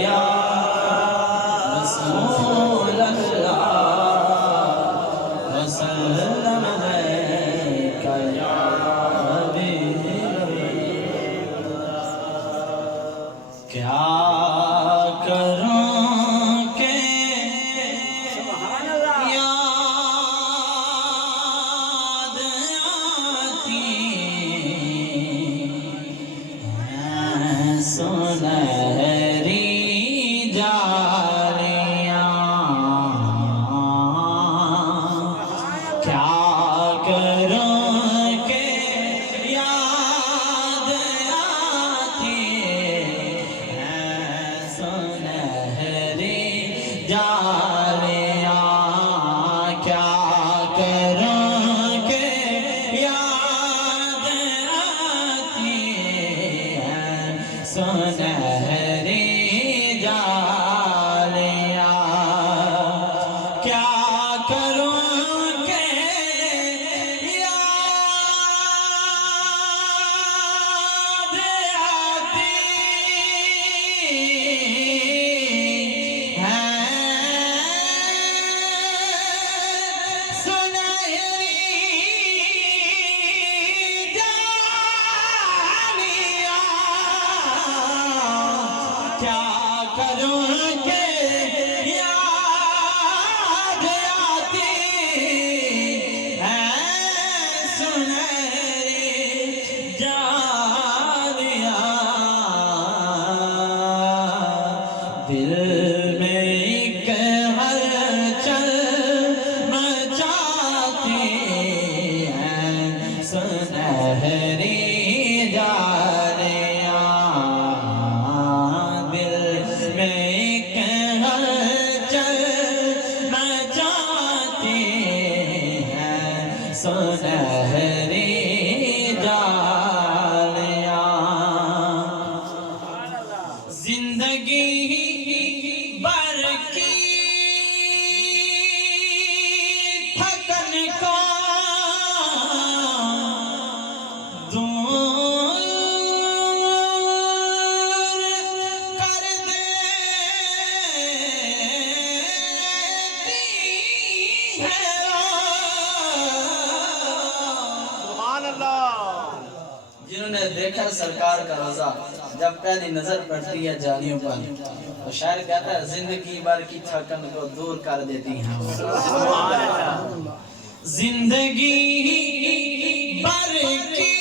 یا رسول اللہ وسلم علیک یا حبیب اللہ۔ کیا کروں کہ یاد آتی سنہری جالیاں، کیا کروں کہ یاد آتی سنہری جالیاں، کیا کروں کہ یاد آتی سنہری جالیاں، کیا کروں کہ یاد آتی سنہری جالیاں، کیا کروں کہ یاد آتی سنہری جالیاں، دل میں ایک ہلچل مچاتی سنہری جالیاں، دل میں ایک ہلچل مچاتی سنہری جالیاں، زندگی بھر کی تھکن کو دور کر دیتی ہے سبحان اللہ۔ جنہوں نے دیکھا سرکار کا روزہ جب پہلی نظر پڑتی ہے جانیوں پر، تو شاعر کہتا ہے زندگی بھر کی تھکن کو دور کر دیتی ہیں زندگی بھر کی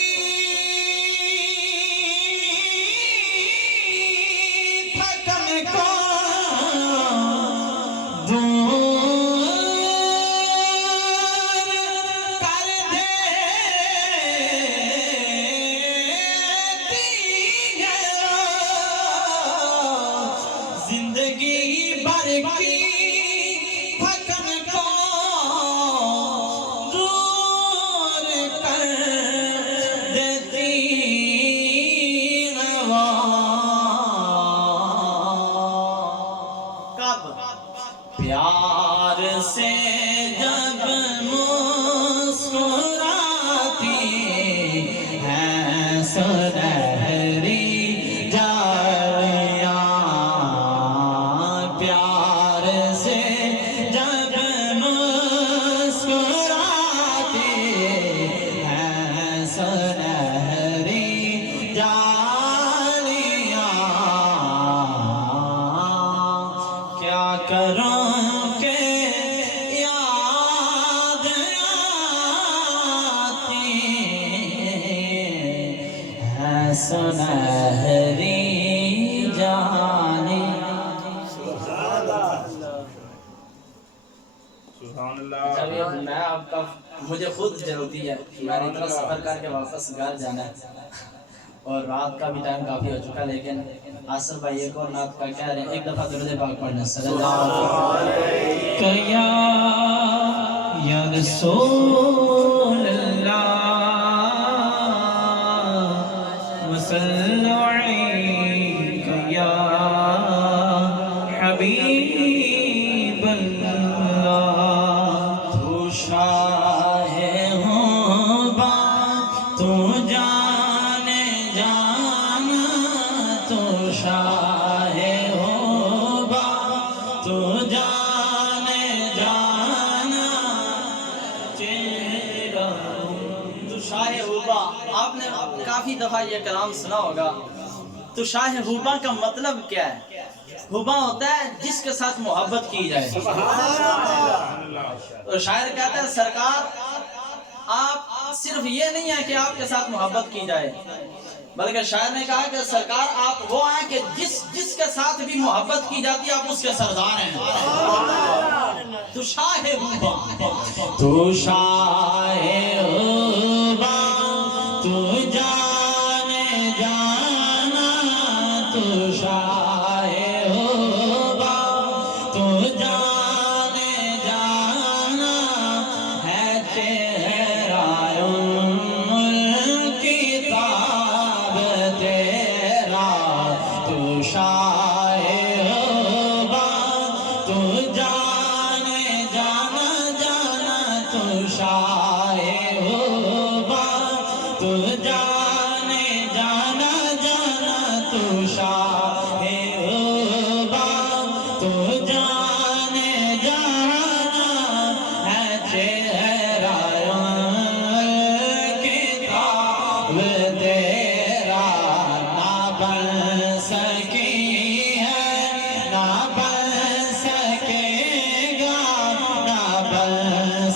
تھکن کو دور کر دیتی ہے زندگی بھر کی تھکن کو دور کر دیتی ہے وہ، کب پیار سے جب مسکراتی ہے سنہری جالیاں، پیار سے جب مسکراتی ہے سنہری جالیاں، کیا کروں کہ یاد آتی ہے سنہری جالیاں۔ سبحان جب اللہ۔ یہ میں آپ کا مجھے خود ضرورتی ہے کہ میں اتنا سفر کر کے واپس گھر جانا ہے اور رات کا بھی ٹائم کافی ہو چکا، لیکن آصف بھائی ایک اور نعت کا کہہ رہے ہیں، ایک دفعہ درود پاک پڑھنا صلی اللہ علیہ یا رسول اللہ وصلو علیک یا حبیب اللہ، تو شاہ ہوں با تو جان جانا، تو شاہ دفعہ یہ کلام سنا ہوگا. تو شاہ حبا کا مطلب کیا ہے؟ حبا ہوتا ہے جس کے ساتھ محبت کی جائے. تو شاعر کہتا ہے سرکار آپ صرف یہ نہیں ہے کہ آپ کے ساتھ محبت کی جائے، بلکہ شاعر نے کہا کہ سرکار آپ وہ ہیں کہ جس کے ساتھ بھی محبت کی جاتی ہے آپ اس کے سردار ہیں. تو شاہ حبا، تو شاہ حبا، تو جانے جانا، تو شاہ حبا، تو جانے جانا ہے چہرہ ام الکتاب تیرا. تو شاہ حبا، تو جانے جانا جانا، تو شاہ حبا، تو جانے جانا جانا، تو شاہ حبا، تو جانے جانا ہے چہرہ کتاب تیرا. نہ بن سکی ہے نہ بن سکے گا، نہ بن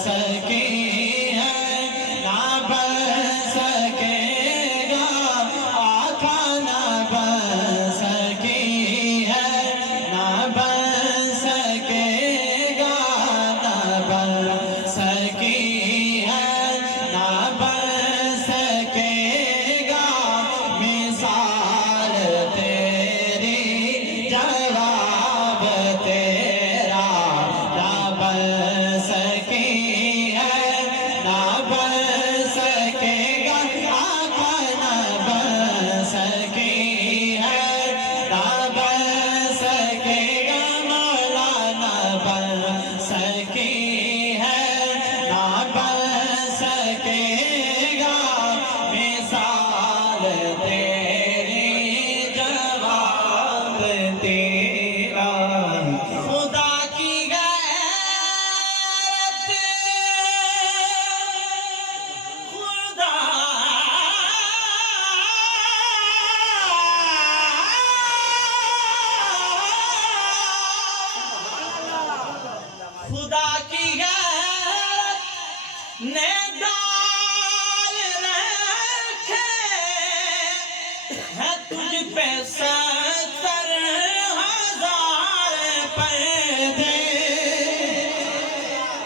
سکی ہے نہ بن سکے گا، آقا نہ بن سکی ہے نہ بن سکے گا، نہ بن سکی ہے نہ بن سکے گا. مثال تیری جواب تیرا، نہ بن سکی ہے نہ بن سکے گا، آقا نہ بن سکی ہے نہ بن سکے گا، مولا نہ بن سکی ہے نہ بن سکے گا. مثال تیری جواب تیرا. خدا کی غیرت، خدا خدا کی غیرت نے ڈال رکھے ہے تجھ پہ 70,000 پردے.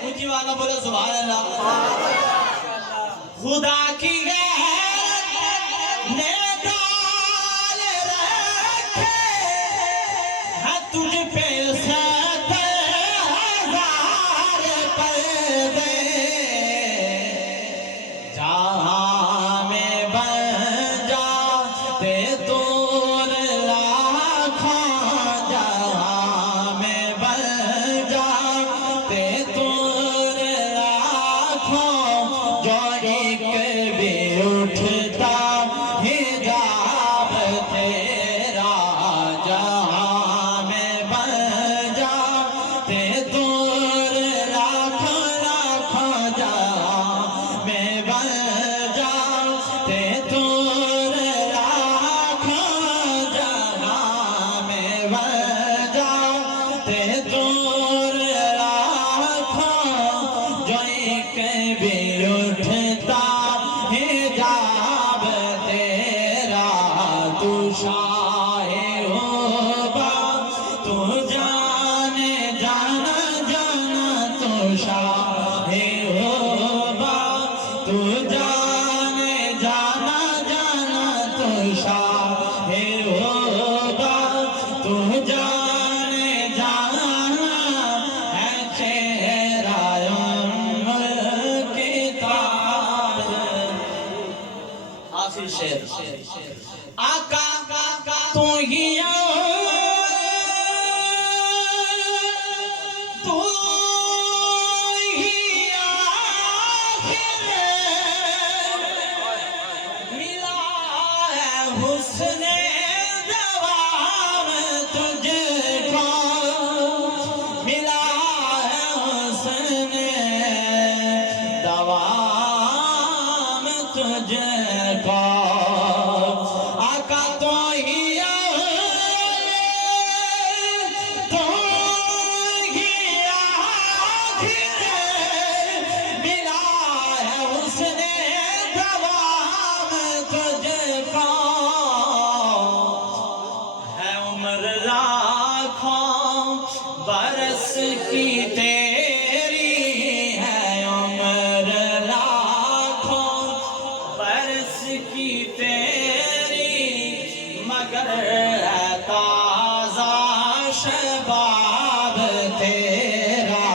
اونچی والا بولے سبحان اللہ. خدا کی غیرت نے ڈال رکھے ہے تجھ پہ 70,000 پردے. جہاں میں بن جاتے طول لاکھوں، جہاں میں بن جاتے طول لاکھوں، جو ایک بھی اٹھتا حجاب تیرا. جہاں میں بن جاتے طول لاکھوں لاکھوں، جہاں میں بن جاتے طول لاکھوں، جہاں میں بن جاتے طول لاکھوں، جو ایک بھی اٹھتا حجاب تیرا. تو شاہ حبا، تو جانے جانا جانا، تو شاہ حبا، تو جانے جانا جانا، تو شاہ حبا، تو جانے جانا عمر لاکھوں برس کی تیری ہے عمر لاکھوں برس کی تیری مگر ہے تازہ شباب تیرا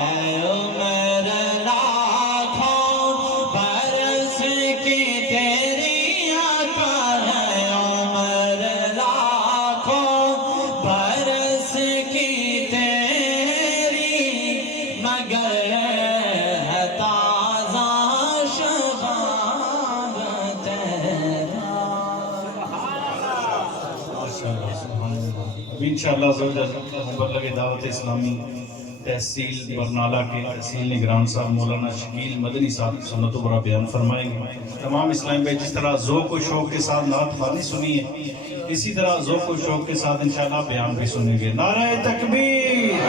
ہے عمر لاکھوں برس کی تیری آقا ہے عمر لاکھوں برس کی تیری مگر ہے تازہ شباب تیرا. ابھی انشاءاللہ مبلغ دعوت اسلامی تحصیل برنالہ کے تحصیل نگران صاحب مولانا شکیل مدنی صاحب سنت و برا بیان فرمائیں گے. تمام اسلامی بھائی جس طرح ذوق و شوق کے ساتھ نعت خوانی سنی ہے، اسی طرح ذوق و شوق کے ساتھ انشاءاللہ بیان بھی سنیں گے. نعرہ تکبیر.